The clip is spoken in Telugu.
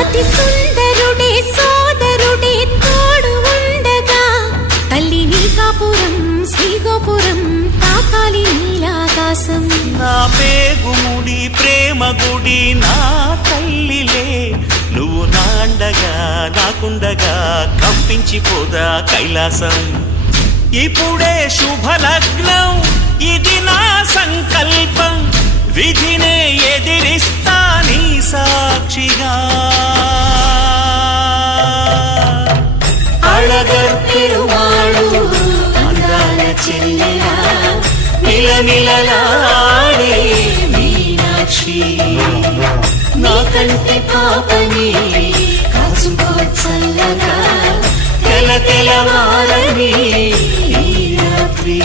అతి సుందరుడే సోదరుడే తోడు ఉండగా తల్లి నీ కాపురం శ్రీగోపురం తాకాలి నీలాకాశం. నా పేగుముడి ప్రేమ గుడి నా తల్లిలే నువ్వు నాండగా నాకుండగా కంపించిపోదా కైలాసం. ఇప్పుడే శుభలగ్నం ఇది నా సంకల్పం విధినే ఎదిరిస్తా నీ సాక్షిగా. అళగర్ పెరుమాళు అందాల చెల్లెలా నిలనిలలాడే మీనాక్షి నా కంటి పాపని కాచుకో చల్లగా తెల తెలవారని ఈ రాత్రి.